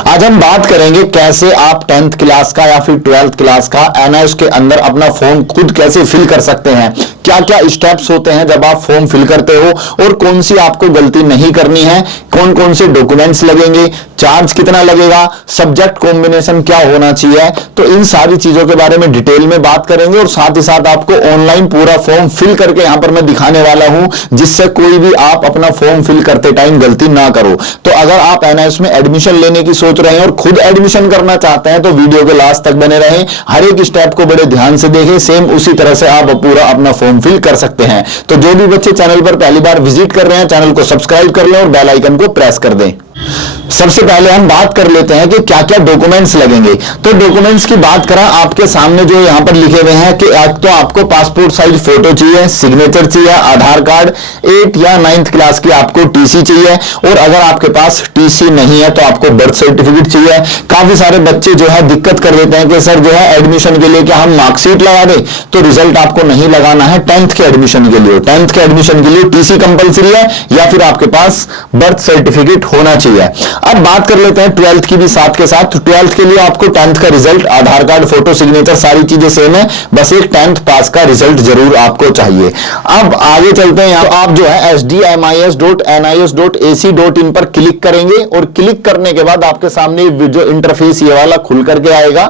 आज हम बात करेंगे कैसे आप 10th क्लास का या फिर 12th क्लास का एनआईएस के अंदर अपना फॉर्म खुद कैसे फिल कर सकते हैं, क्या क्या स्टेप्स होते हैं जब आप फॉर्म फिल करते हो और कौन सी आपको गलती नहीं करनी है, कौन कौन से डॉक्यूमेंट्स लगेंगे, चार्ज कितना लगेगा, सब्जेक्ट कॉम्बिनेशन क्या होना चाहिए। तो इन सारी चीजों के बारे में डिटेल में बात करेंगे और साथ ही साथ आपको ऑनलाइन पूरा फॉर्म फिल करके यहां पर मैं दिखाने वाला हूं, जिससे कोई भी आप अपना फॉर्म फिल करते टाइम गलती ना करो। तो अगर आप एनआईएस में एडमिशन लेने की सोच रहे हैं और खुद एडमिशन करना चाहते हैं तो वीडियो के लास्ट तक बने रहें, हर एक स्टेप को बड़े ध्यान से देखें, सेम उसी तरह से आप पूरा अपना फॉर्म फिल कर सकते हैं। तो जो भी बच्चे चैनल पर पहली बार विजिट कर रहे हैं, चैनल को सब्सक्राइब कर लें और बेल आइकन को प्रेस कर दें। सबसे पहले हम बात कर लेते हैं कि क्या क्या डॉक्यूमेंट्स लगेंगे। तो डॉक्यूमेंट्स की बात करें, आपके सामने जो यहां पर लिखे हुए हैं कि एक तो आपको पासपोर्ट साइज फोटो चाहिए, सिग्नेचर चाहिए, आधार कार्ड, 8 या 9th क्लास की आपको टीसी चाहिए, और अगर आपके पास टीसी नहीं है तो आपको बर्थ सर्टिफिकेट चाहिए। काफी सारे बच्चे जो है दिक्कत कर देते हैं कि सर जो है एडमिशन के लिए क्या हम मार्कशीट लगा दें, तो रिजल्ट आपको नहीं लगाना है। 10th के एडमिशन के लिए, 10th के एडमिशन के लिए टीसी कंपलसरी है या फिर आपके पास बर्थ सर्टिफिकेट होना चाहिए। अब बात कर लेते हैं 12th की भी साथ के साथ। 12th के लिए आपको 10th का रिजल्ट, आधार कार्ड, फोटो, सिग्नेचर सारी चीजें सेम है, बस एक 10th पास का रिजल्ट जरूर आपको चाहिए। अब आगे चलते हैं, तो आप जो है sdmis.nis.ac.in पर क्लिक करेंगे और क्लिक करने के बाद आपके सामने जो इंटरफेस ये वाला खुल करके आएगा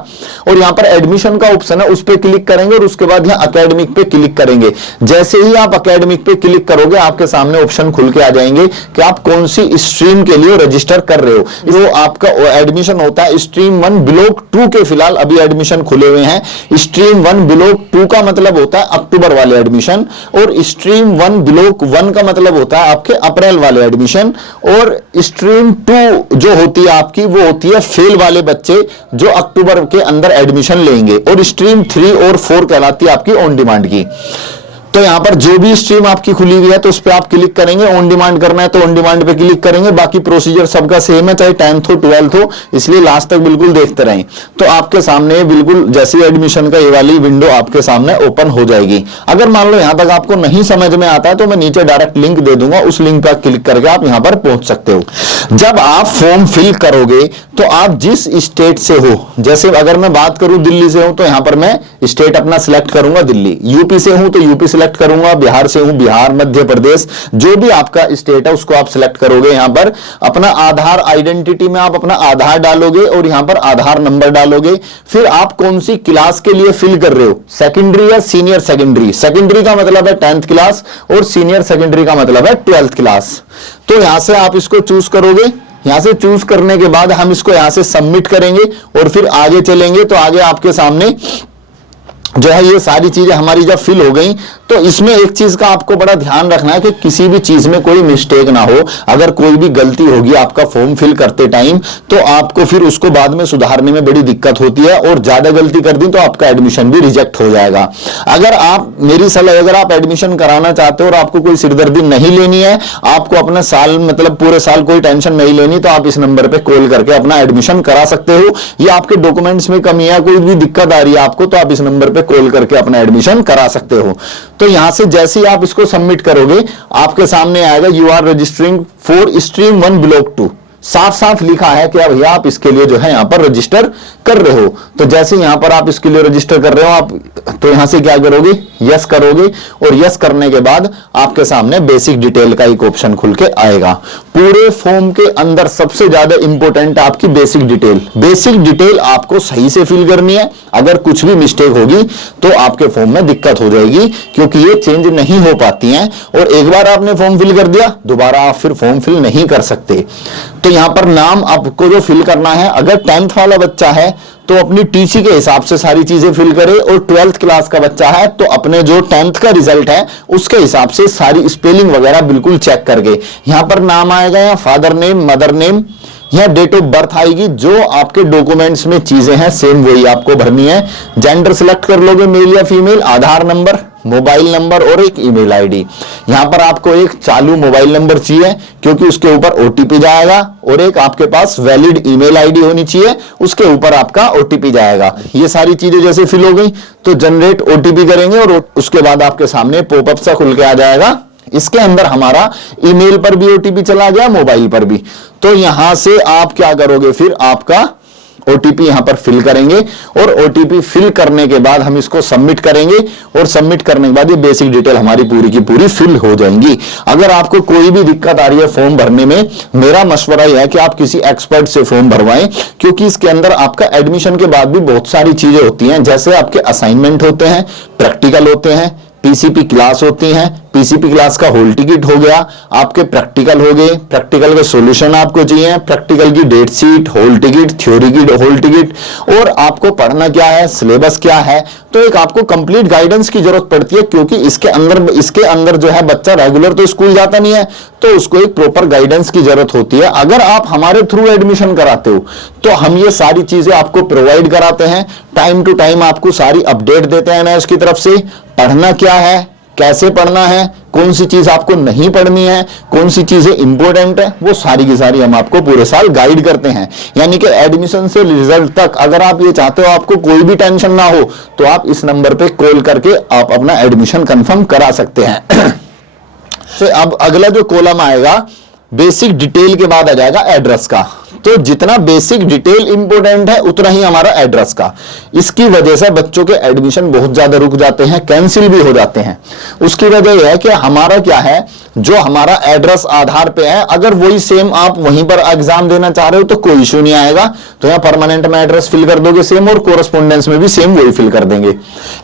और यहां पर एडमिशन का ऑप्शन है, उस पर क्लिक करेंगे और उसके बाद यहां एकेडमिक पे क्लिक करेंगे। जैसे ही आप एकेडमिक पे क्लिक करोगे आपके सामने ऑप्शन खुल के आ जाएंगे कि आप कौन सी स्ट्रीम के लिए रजिस्टर कर रहे हो। जो आपका एडमिशन होता है स्ट्रीम 1 ब्लॉक 2 के फिलहाल अभी एडमिशन खुले हुए हैं। स्ट्रीम 1 ब्लॉक 2 का मतलब होता है अक्टूबर वाले एडमिशन, और स्ट्रीम 1 ब्लॉक 1 का मतलब होता है आपके अप्रैल वाले एडमिशन, और स्ट्रीम 2 जो होती है आपकी वो होती है फेल वाले बच्चे जो अक्टूबर के अंदर एडमिशन लेंगे, और स्ट्रीम 3 और 4 कहलाती है आपकी ऑन डिमांड की। तो यहां पर जो भी स्ट्रीम आपकी खुली हुई है तो उस पर आप क्लिक करेंगे। ऑन डिमांड करना है तो ऑन डिमांड पे क्लिक करेंगे। बाकी प्रोसीजर सबका सेम है, चाहे 10th हो 12th हो, इसलिए लास्ट तक बिल्कुल देखते रहें। तो आपके सामने बिल्कुल जैसे एडमिशन का ये वाली विंडो आपके सामने ओपन हो जाएगी। अगर मान लो यहां तक आपको नहीं समझ में आता है तो मैं नीचे डायरेक्ट लिंक दे दूंगा, उस लिंक पर क्लिक करके आप यहां पर पहुंच सकते हो। जब आप फॉर्म फिल करोगे तो आप जिस स्टेट से हो, जैसे अगर मैं बात करूं दिल्ली से हूं तो यहां पर मैं स्टेट अपना सिलेक्ट करूंगा दिल्ली, यूपी से हूं तो यूपी सिलेक्ट करूंगा, बिहार से हूं बिहार, मध्य प्रदेश, जो भी आपका स्टेट है उसको आप सिलेक्ट करोगे। यहां पर अपना आधार आइडेंटिटी में आप अपना आधार डालोगे और यहां पर आधार नंबर डालोगे। फिर आप कौन सी क्लास के लिए फिल कर रहे हो, सेकेंडरी या सीनियर सेकेंडरी। सेकेंडरी का मतलब है 10th क्लास और सीनियर सेकेंडरी का मतलब है 12th क्लास। तो यहां से आप इसको चूज करोगे। यहां से चूज करने के बाद हम इसको यहां से सबमिट करेंगे और फिर आगे चलेंगे। तो आगे आपके सामने जो है ये सारी चीजें हमारी जब फिल हो गई, तो इसमें एक चीज का आपको बड़ा ध्यान रखना है कि किसी भी चीज में कोई मिस्टेक ना हो। अगर कोई भी गलती होगी आपका फॉर्म फिल करते टाइम तो आपको फिर उसको बाद में सुधारने में बड़ी दिक्कत होती है, और ज्यादा गलती कर दी तो आपका एडमिशन भी रिजेक्ट हो जाएगा। अगर आप मेरी सलाह, अगर आप एडमिशन कराना चाहते हो और आपको कोई सिरदर्दी नहीं लेनी है, आपको अपना साल मतलब पूरे साल कोई टेंशन नहीं लेनी, तो आप इस नंबर पर कॉल करके अपना एडमिशन करा सकते हो। या आपके डॉक्यूमेंट्स में कमी है, कोई भी दिक्कत आ रही है आपको, तो आप इस नंबर पर कॉल करके अपना एडमिशन करा सकते हो। तो यहां से जैसे ही आप इसको सबमिट करोगे आपके सामने आएगा you are registering for stream 1 block 2। साफ साफ लिखा है कि अब भैया आप इसके लिए जो है यहां पर रजिस्टर कर रहे हो। तो जैसे यहां पर आप इसके लिए रजिस्टर कर रहे हो, आप तो यहां से क्या करोगे, यस करोगे, और यस करने के बाद आपके सामने बेसिक डिटेल का एक ऑप्शन खुल के आएगा। पूरे फॉर्म के अंदर सबसे ज्यादा इंपॉर्टेंट आपकी बेसिक डिटेल। बेसिक डिटेल आपको सही से फिल करनी है। अगर कुछ भी मिस्टेक होगी तो आपके फॉर्म में दिक्कत हो जाएगी, क्योंकि ये चेंज नहीं हो पाती हैं, और एक बार आपने फॉर्म फिल कर दिया दोबारा आप फिर फॉर्म फिल नहीं कर सकते। तो यहां पर नाम आपको जो फिल करना है, अगर 10th वाला बच्चा है तो अपनी टीसी के हिसाब से सारी चीजें फिल करे, और 12th क्लास का बच्चा है तो अपने जो 10th का रिजल्ट है उसके हिसाब से सारी स्पेलिंग वगैरह बिल्कुल चेक करके यहां पर नाम आएगा, या फादर नेम, मदर नेम, या डेट ऑफ बर्थ आएगी। जो आपके डॉक्यूमेंट्स में चीजें हैं सेम वही आपको भरनी है। जेंडर सिलेक्ट कर लोगे, मेल या फीमेल, आधार नंबर, मोबाइल नंबर और एक ईमेल आईडी। यहां पर आपको एक चालू मोबाइल नंबर चाहिए क्योंकि उसके ऊपर ओटीपी जाएगा, और एक आपके पास वैलिड ईमेल आईडी होनी चाहिए, उसके ऊपर आपका ओटीपी जाएगा। ये सारी चीजें जैसे फिल हो गई तो जनरेट ओटीपी करेंगे और उसके बाद आपके सामने पॉपअप सा खुल के आ जाएगा इसके अंदर हमारा ईमेल पर भी ओटीपी चला गया, मोबाइल पर भी। तो यहां से आप क्या करोगे, फिर आपका ओटीपी यहां पर फिल करेंगे और ओटीपी फिल करने के बाद हम इसको सबमिट करेंगे और सबमिट करने के बाद ये बेसिक डिटेल हमारी पूरी की पूरी फिल हो जाएंगी। अगर आपको कोई भी दिक्कत आ रही है फॉर्म भरने में, मेरा मशवरा यह है कि आप किसी एक्सपर्ट से फॉर्म भरवाएं, क्योंकि इसके अंदर आपका एडमिशन के बाद भी बहुत सारी चीजें होती हैं, जैसे आपके असाइनमेंट होते हैं, प्रैक्टिकल होते हैं, पीसीपी क्लास होती हैं, पीसीपी क्लास का होल टिकट हो गया, आपके प्रैक्टिकल हो गए, प्रैक्टिकल के सॉल्यूशन आपको चाहिए, प्रैक्टिकल की date sheet, hall ticket, theory की होल टिकट, और आपको पढ़ना क्या है, सिलेबस क्या है। तो एक आपको कंप्लीट गाइडेंस की जरूरत पड़ती है, क्योंकि इसके अंदर जो है बच्चा रेगुलर तो स्कूल जाता नहीं है, तो उसको एक प्रॉपर गाइडेंस की जरूरत होती है। अगर आप हमारे थ्रू एडमिशन कराते हो तो हम ये सारी चीजें आपको प्रोवाइड कराते हैं, टाइम टू टाइम आपको सारी अपडेट देते हैं एनआईएस की तरफ से। पढ़ना क्या है, कैसे पढ़ना है, कौन सी चीज आपको नहीं पढ़नी है, कौन सी चीजें इंपॉर्टेंट है, वो सारी की सारी हम आपको पूरे साल गाइड करते हैं। यानी कि एडमिशन से रिजल्ट तक अगर आप ये चाहते हो आपको कोई भी टेंशन ना हो, तो आप इस नंबर पे कॉल करके आप अपना एडमिशन कंफर्म करा सकते हैं। तो अब अगला जो कॉलम आएगा बेसिक डिटेल के बाद आ जाएगा एड्रेस का। तो जितना बेसिक डिटेल इंपॉर्टेंट है उतना ही हमारा एड्रेस का। इसकी वजह से बच्चों के एडमिशन बहुत ज्यादा रुक जाते हैं, कैंसिल भी हो जाते हैं। उसकी वजह यह है कि हमारा क्या है, जो हमारा एड्रेस आधार पे है, अगर वही सेम आप वहीं पर एग्जाम देना चाह रहे हो तो कोई इश्यू नहीं आएगा। तो यहाँ परमानेंट में एड्रेस फिल कर दोगे सेम, और कोरस्पोंडेंस में भी सेम वही फिल कर देंगे।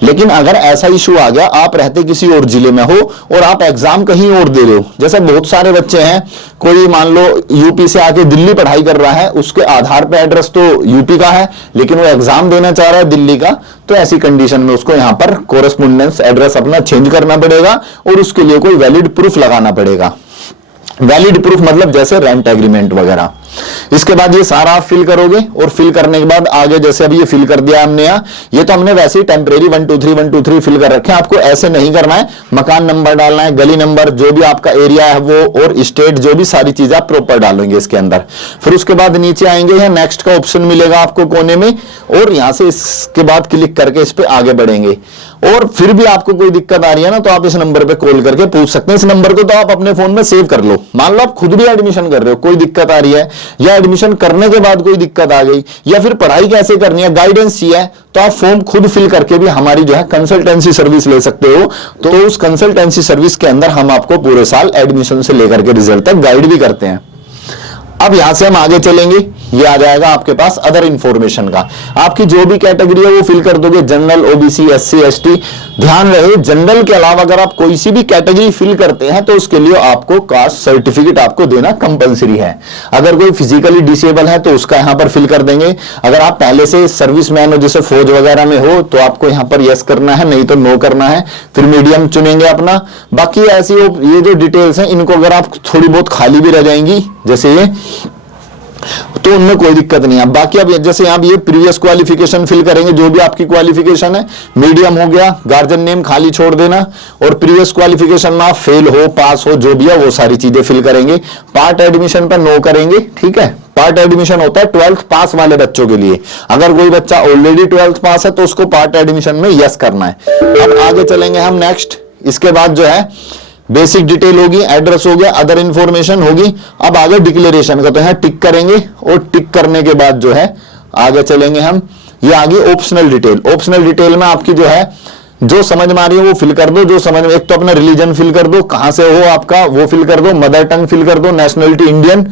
लेकिन अगर ऐसा इश्यू आ गया, आप रहते किसी और जिले में हो और आप एग्जाम कहीं और दे रहे हो, जैसे बहुत सारे बच्चे हैं, कोई मान लो यूपी से आके दिल्ली पढ़ाई कर रहा है, उसके आधार पे एड्रेस तो यूपी का है लेकिन वो एग्जाम देना चाह रहा है दिल्ली का, तो ऐसी कंडीशन में उसको यहां पर कोरस्पोंडेंस एड्रेस अपना चेंज करना पड़ेगा और उसके लिए कोई वैलिड प्रूफ लगाना पड़ेगा। वैलिड प्रूफ मतलब जैसे रेंट एग्रीमेंट वगैरह। इसके बाद ये सारा आप फिल करोगे और फिल करने के बाद आगे जैसे अभी ये फिल कर दिया हमने, यहाँ ये तो हमने वैसे ही टेम्परेरी 1 2 3 1 2 3 फिल कर रखे हैं। आपको ऐसे नहीं करना है, मकान नंबर डालना है, गली नंबर, जो भी आपका एरिया है वो, और स्टेट, जो भी सारी चीजें आप प्रॉपर डालेंगे इसके अंदर। फिर उसके बाद नीचे आएंगे, यहाँ नेक्स्ट का ऑप्शन मिलेगा आपको कोने में, और यहां से इसके बाद क्लिक करके इस पे आगे बढ़ेंगे। और फिर भी आपको कोई दिक्कत आ रही है ना, तो आप इस नंबर पे कॉल करके पूछ सकते हैं। इस नंबर को तो आप अपने फोन में सेव कर लो। मान लो आप खुद भी एडमिशन कर रहे हो, कोई दिक्कत आ रही है, या एडमिशन करने के बाद कोई दिक्कत आ गई, या फिर पढ़ाई कैसे करनी है, गाइडेंस चाहिए, तो आप फॉर्म खुद फिल करके भी हमारी जो है कंसल्टेंसी सर्विस ले सकते हो। तो उस कंसल्टेंसी सर्विस के अंदर हम आपको पूरे साल एडमिशन से लेकर के रिजल्ट तक गाइड भी करते हैं। अब यहां से हम आगे चलेंगे, ये आ जाएगा आपके पास अदर इंफॉर्मेशन का। आपकी जो भी कैटेगरी है वो फिल कर दोगे, जनरल, ओबीसी, एससी, एसटी। ध्यान रहे, जनरल के अलावा अगर आप कोई सी भी कैटेगरी फिल करते हैं तो उसके लिए आपको कास्ट सर्टिफिकेट आपको देना कंपलसरी है। अगर कोई फिजिकली डिसेबल है तो उसका यहां पर फिल कर देंगे। अगर आप पहले से सर्विसमैन हो, जैसे फौज वगैरह में हो, तो आपको यहां पर यस करना है, नहीं तो नो करना है। फिर मीडियम चुनेंगे अपना। बाकी ऐसी ये जो डिटेल्स हैं, इनको अगर आप थोड़ी बहुत खाली भी रह जाएंगी जैसे ये, तो उनमें कोई दिक्कत नहीं है। बाकी अब जैसे आप ये प्रीवियस क्वालिफिकेशन फिल करेंगे, जो भी आपकी क्वालिफिकेशन है, मीडियम हो गया, गार्जियन नेम खाली छोड़ देना, और प्रीवियस क्वालिफिकेशन में आप फेल हो, पास हो, जो भी है वो सारी चीजें फिल करेंगे। पार्ट एडमिशन पर नो करेंगे, ठीक है। पार्ट एडमिशन होता है 12th पास वाले बच्चों के लिए। अगर कोई बच्चा ऑलरेडी 12th पास है तो उसको पार्ट एडमिशन में यस करना है। अब आगे चलेंगे हम नेक्स्ट। इसके बाद जो है बेसिक डिटेल होगी, एड्रेस हो गया, अदर इंफॉर्मेशन होगी। अब आगे डिक्लेरेशन का, तो यहां टिक करेंगे, और टिक करने के बाद जो है आगे चलेंगे हम। ये आगे ऑप्शनल डिटेल। ऑप्शनल डिटेल में आपकी जो है, जो समझ में आ रही है वो फिल कर दो। जो समझ में, एक तो अपना रिलीजन फिल कर दो, कहां से हो आपका वो फिल कर दो, मदर टंग फिल कर दो, नेशनलिटी इंडियन,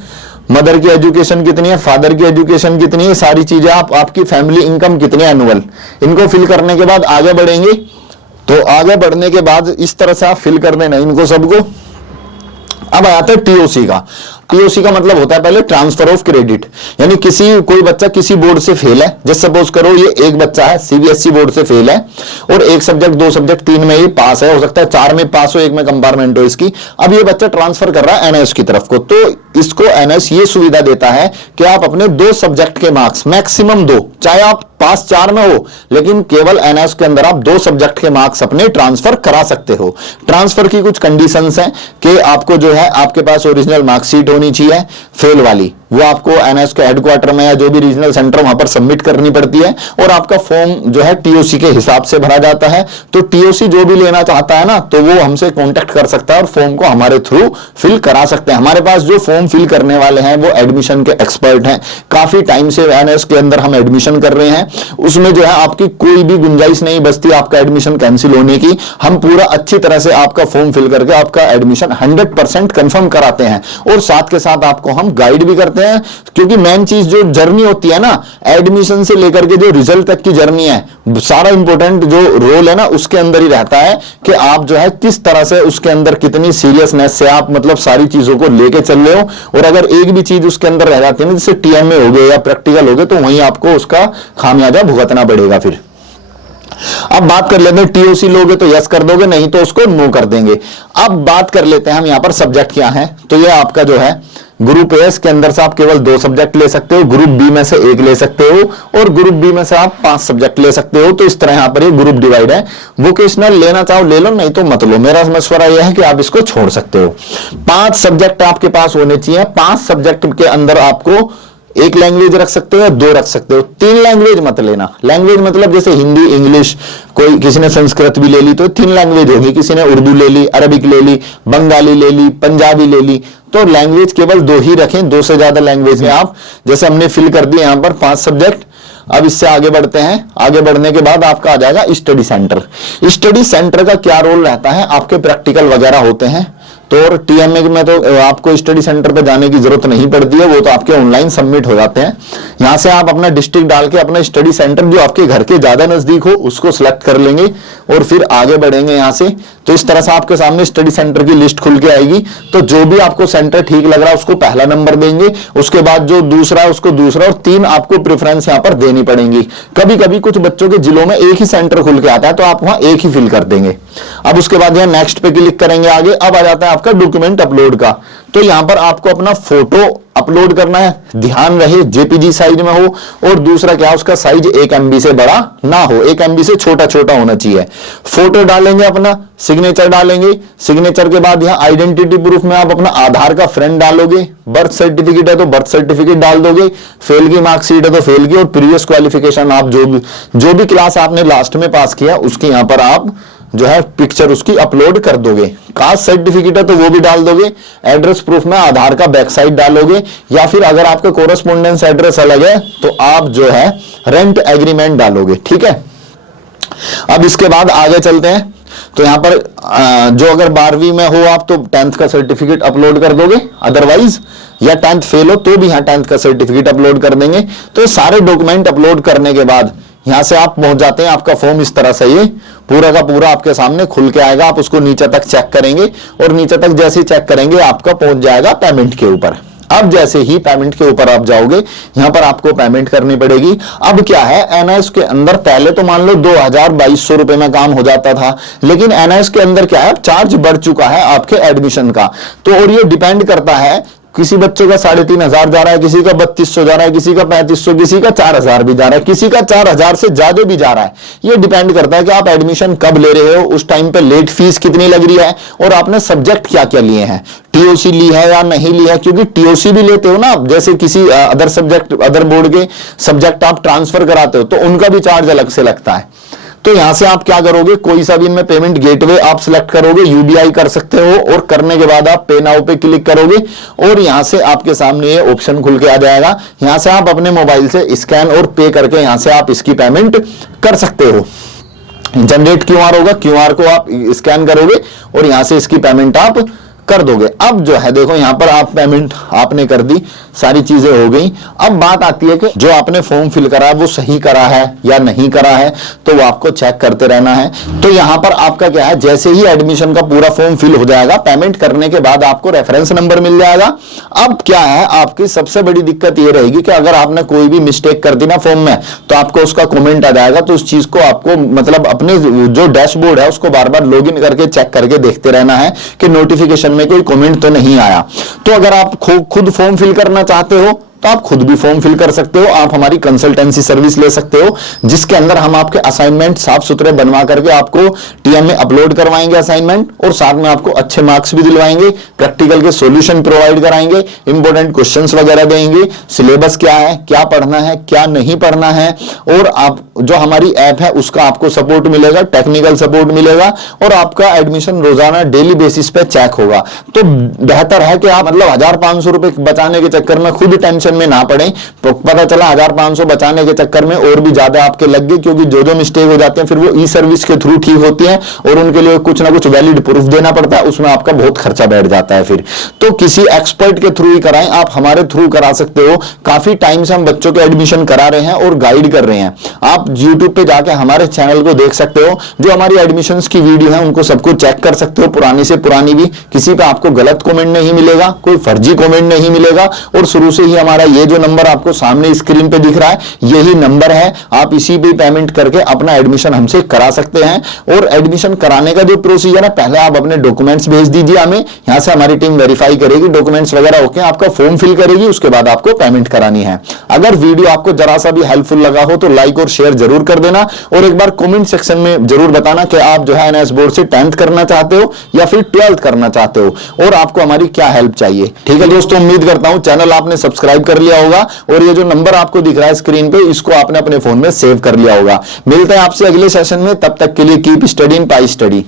मदर की एजुकेशन कितनी है, फादर की एजुकेशन कितनी है, सारी चीजें आपकी फैमिली इनकम कितनी है एनुअल, इनको फिल करने के बाद आगे बढ़ेंगे। तो आगे बढ़ने के बाद इस तरह से आप फिल कर देना इनको सबको। अब आता है टीओसी का। टीओसी का मतलब होता है पहले ट्रांसफर ऑफ क्रेडिट, यानी कोई बच्चा किसी बोर्ड से फेल है, जैसे सपोज करो ये एक बच्चा है सीबीएसई बोर्ड से फेल है, और एक सब्जेक्ट, 2 सब्जेक्ट, 3 में ये पास है, हो सकता है 4 में पास हो, 1 में कंपार्टमेंट हो इसकी। अब ये बच्चा ट्रांसफर कर रहा है एनआईएस की तरफ को, तो इसको एनआईएस ये सुविधा देता है कि आप अपने 2 सब्जेक्ट के मार्क्स, मैक्सिमम 2, चाहे आप पास 4 में हो, लेकिन केवल एनआईएस के अंदर आप 2 सब्जेक्ट के मार्क्स अपने ट्रांसफर करा सकते हो। ट्रांसफर की कुछ कंडीशंस हैं कि आपको जो है आपके पास ओरिजिनल मार्कशीट होनी चाहिए फेल वाली, वो आपको एनआईएस के हेडक्वार्टर में या जो भी रीजनल सेंटर वहां पर सबमिट करनी पड़ती है और आपका फॉर्म जो है टीओसी के हिसाब से भरा जाता है। तो टीओसी जो भी लेना चाहता है ना, तो वो हमसे कांटेक्ट कर सकता है और फॉर्म को हमारे थ्रू फिल करा सकते हैं। हमारे पास जो फॉर्म फिल करने वाले हैं वो एडमिशन के एक्सपर्ट हैं, काफी टाइम से एनआईएस के अंदर हम एडमिशन कर रहे हैं, उसमें जो है आपकी कोई भी गुंजाइश नहीं बचती आपका एडमिशन कैंसिल होने की। हम पूरा अच्छी तरह से आपका फॉर्म फिल करके आपका एडमिशन 100% कंफर्म कराते हैं और साथ के साथ आपको हम गाइड भी करते हैं, क्योंकि मेन चीज जो जर्नी होती है ना, एडमिशन से लेकर के जो रिजल्ट तक की जर्नी है, सारा इंपॉर्टेंट जो रोल है ना उसके अंदर ही रहता है कि आप जो है किस तरह से उसके अंदर कितनी सीरियसनेस से आप मतलब सारी चीजों को लेके चल रहे हो। और अगर एक भी चीज उसके अंदर रह जाती है ना, जैसे टीएमए हो गए या प्रैक्टिकल हो गए, तो वहीं आपको उसका खामियाजा भुगतना पड़ेगा। फिर अब बात कर लेते हैं, टीओसी लोगे तो यस कर दोगे, नहीं तो उसको नो कर देंगे। अब बात कर लेते हैं हम यहाँ पर सब्जेक्ट क्या है। तो ये आपका जो है ग्रुप ए के अंदर से आप केवल 2 सब्जेक्ट ले सकते हो, ग्रुप बी में से 1 ले सकते हो और ग्रुप बी में से आप 5 सब्जेक्ट ले सकते हो। तो इस तरह यहाँ पर ये ग्रुप डिवाइड है। वोकेशनल लेना चाहो ले लो, नहीं तो मत लो। मेरा मशवरा यह है कि आप इसको छोड़ सकते हो। 5 सब्जेक्ट आपके पास होने चाहिए। 5 सब्जेक्ट के अंदर आपको 1 लैंग्वेज रख सकते हो या 2 रख सकते हो। 3 लैंग्वेज मत लेना। लैंग्वेज मतलब जैसे हिंदी, इंग्लिश, कोई किसी ने संस्कृत भी ले ली तो 3 लैंग्वेज होगी, किसी ने उर्दू ले ली, अरबिक ले ली, बंगाली ले ली, पंजाबी ले ली। तो लैंग्वेज केवल 2 ही रखें, 2 से ज्यादा लैंग्वेज में आप, जैसे हमने फिल कर दिए यहां पर 5 सब्जेक्ट। अब इससे आगे बढ़ते हैं। आगे बढ़ने के बाद आपका आ जाएगा स्टडी सेंटर। स्टडी सेंटर का क्या रोल रहता है, आपके प्रैक्टिकल वगैरह होते हैं। तो और टीएमए में तो आपको स्टडी सेंटर पे जाने की जरूरत नहीं पड़ती है, वो तो आपके ऑनलाइन सबमिट हो जाते हैं। यहां से आप अपना डिस्ट्रिक्ट डाल के अपना स्टडी सेंटर जो आपके घर के ज्यादा नजदीक हो उसको सिलेक्ट कर लेंगे और फिर आगे बढ़ेंगे यहां से। तो इस तरह से आपके सामने स्टडी सेंटर की लिस्ट खुल के आएगी। तो जो भी आपको सेंटर ठीक लग रहा है उसको पहला नंबर देंगे, उसके बाद जो दूसरा है उसको दूसरा, और 3 आपको प्रेफरेंस यहां पर देनी पड़ेंगी। कभी कभी कुछ बच्चों के जिलों में एक ही सेंटर खुल के आता है, तो आप वहां एक ही फिल कर देंगे। अब उसके बाद यहां नेक्स्ट पे क्लिक करेंगे आगे। अब आ जाता है आपका डॉक्यूमेंट अपलोड का। तो यहां पर आपको अपना फोटो अपलोड करना है, ध्यान रहे जेपीजी साइज में हो, और दूसरा क्या, उसका साइज 1 MB से बड़ा ना हो, 1 MB से छोटा छोटा होना चाहिए। फोटो डालेंगे, अपना सिग्नेचर डालेंगे। सिग्नेचर के बाद यहाँ आइडेंटिटी प्रूफ में आप अपना आधार का फ्रंट डालोगे, बर्थ सर्टिफिकेट है तो बर्थ सर्टिफिकेट डाल दोगे, फेल की मार्कशीट है तो फेल की, और प्रीवियस क्वालिफिकेशन आप जो भी क्लास आपने लास्ट में पास किया उसकी यहाँ पर आप जो है पिक्चर उसकी अपलोड कर दोगे। कास्ट सर्टिफिकेट है तो वो भी डाल दोगे। एड्रेस प्रूफ में आधार का बैक साइड डालोगे, या फिर अगर आपका कोरेस्पोंडेंस एड्रेस अलग है तो आप जो है रेंट एग्रीमेंट डालोगे। ठीक है, अब इसके बाद आगे चलते हैं। तो यहां पर जो अगर 12वीं में हो आप तो 10th का सर्टिफिकेट अपलोड कर दोगे, अदरवाइज या 10th फेल हो तो भी यहां 10th का सर्टिफिकेट अपलोड कर देंगे। तो ये सारे डॉक्यूमेंट अपलोड करने के बाद यहां से आप पहुंच जाते हैं। आपका फॉर्म इस तरह से ये पूरा का पूरा आपके सामने खुल के आएगा। आप उसको नीचे तक चेक करेंगे और नीचे तक जैसे ही चेक करेंगे आपका पहुंच जाएगा पेमेंट के ऊपर। अब जैसे ही पेमेंट के ऊपर आप जाओगे, यहां पर आपको पेमेंट करनी पड़ेगी। अब क्या है, एनआईएस के अंदर पहले तो मान लो 2200 रुपए में काम हो जाता था, लेकिन एनआईएस के अंदर क्या है, चार्ज बढ़ चुका है आपके एडमिशन का। तो और ये डिपेंड करता है, किसी बच्चे का 3500 जा रहा है, किसी का 3200 जा रहा है, किसी का 3500, किसी का 4000 भी जा रहा है, किसी का 4000 से ज्यादा भी जा रहा है। ये डिपेंड करता है कि आप एडमिशन कब ले रहे हो, उस टाइम पे लेट फीस कितनी लग रही है, और आपने सब्जेक्ट क्या क्या लिए हैं, टीओसी ली है या नहीं ली है। क्योंकि टीओसी भी लेते हो ना आप, जैसे किसी अदर सब्जेक्ट, अदर बोर्ड के सब्जेक्ट आप ट्रांसफर कराते हो तो उनका भी चार्ज अलग से लगता है। तो यहां से आप क्या करोगे, कोई सा भी इनमें पेमेंट गेटवे आप सिलेक्ट करोगे, यूबीआई कर सकते हो, और करने के बाद आप पे नाउ पे क्लिक करोगे और यहां से आपके सामने ये ऑप्शन खुल के आ जाएगा। यहां से आप अपने मोबाइल से स्कैन और पे करके यहां से आप इसकी पेमेंट कर सकते हो। जनरेट क्यूआर होगा, क्यूआर को आप स्कैन करोगे और यहां से इसकी पेमेंट आप कर दोगे। अब जो है देखो यहां पर आप पेमेंट आपने कर दी, सारी चीजें हो गई। अब बात आती है कि जो आपने फॉर्म फिल करा है वो सही करा है या नहीं करा है, तो वो आपको चेक करते रहना है। तो यहां पर आपका क्या है, जैसे ही एडमिशन का पूरा फॉर्म फिल हो जाएगा, पेमेंट करने के बाद आपको रेफरेंस नंबर मिल जाएगा। अब क्या है, आपकी सबसे बड़ी दिक्कत ये रहेगी कि अगर आपने कोई भी मिस्टेक कर दी ना फॉर्म में, तो आपको उसका कमेंट आ जाएगा। तो उस चीज को आपको मतलब अपने जो डैशबोर्ड है उसको बार बार लॉगिन करके चेक करके देखते रहना है कि नोटिफिकेशन में कोई कमेंट तो नहीं आया। तो अगर आप खुद फॉर्म फिल करना चाहते हो तो आप खुद भी फॉर्म फिल कर सकते हो। आप हमारी कंसल्टेंसी सर्विस ले सकते हो, जिसके अंदर हम आपके असाइनमेंट साफ सुथरे बनवा करके आपको टीएम में अपलोड करवाएंगे असाइनमेंट, और साथ में आपको अच्छे मार्क्स भी दिलवाएंगे, प्रैक्टिकल के सॉल्यूशन प्रोवाइड कराएंगे, इंपॉर्टेंट क्वेश्चंस वगैरह देंगे, सिलेबस क्या है, क्या पढ़ना है, क्या नहीं पढ़ना है, और आप जो हमारी ऐप है उसका आपको सपोर्ट मिलेगा, टेक्निकल सपोर्ट मिलेगा, और आपका एडमिशन रोजाना डेली बेसिस पे चेक होगा। तो बेहतर है कि आप मतलब 1500 रुपए बचाने के चक्कर में खुद टेंशन में ना पड़े। तो पता चला 1500 बचाने के चक्कर में और भी ज्यादा आपके लग गए, क्योंकि जो जो मिस्टेक हो जाते हैं फिर वो ई सर्विस के थ्रू ठीक होती है, और उनके लिए कुछ ना कुछ वैलिड प्रूफ देना पड़ता है, उसमें आपका बहुत खर्चा बैठ जाता है फिर। तो किसी एक्सपर्ट के थ्रू ही कराएं, आप हमारे थ्रू करा सकते हो। काफी टाइम से हम बच्चों के एडमिशन करा रहे हैं और गाइड कर रहे हैं। आप YouTube पे जाके हमारे चैनल को देख सकते हो, जो हमारी एडमिशंस की वीडियो है उनको सबको चेक कर सकते हो, पुरानी से पुरानी भी। किसी पे आपको गलत कमेंट नहीं मिलेगा, कोई फर्जी कमेंट नहीं मिलेगा, और शुरू से ही हमारा ये जो नंबर आपको सामने स्क्रीन पे दिख रहा है यही नंबर है। आप इसी पे पेमेंट करके अपना एडमिशन हमसे करा सकते हैं। और एडमिशन कराने का जो प्रोसीजर है, पहले आप अपने डॉक्यूमेंट्स भेज दीजिए हमें, यहां से हमारी टीम वेरीफाई करेगी, डॉक्यूमेंट्स वगैरह ओके, आपका फॉर्म फिल करेगी, उसके बाद आपको पेमेंट करानी है। अगर वीडियो आपको जरा सा भी हेल्पफुल लगा हो तो लाइक और शेयर जरूर कर देना, और एक बार कमेंट सेक्शन में जरूर बताना कि आप जो है एनएस बोर्ड से 10th करना चाहते हो या फिर 12th करना चाहते हो, और आपको हमारी क्या हेल्प चाहिए। ठीक है दोस्तों, उम्मीद करता हूं चैनल आपने सब्सक्राइब कर लिया होगा, और ये जो नंबर आपको दिख रहा है स्क्रीन पे, इसको आपने अपने फोन में सेव कर लिया होगा। मिलते हैं आपसे अगले सेशन में, तब तक के लिए कीप स्टडीइंग, पाई स्टडी।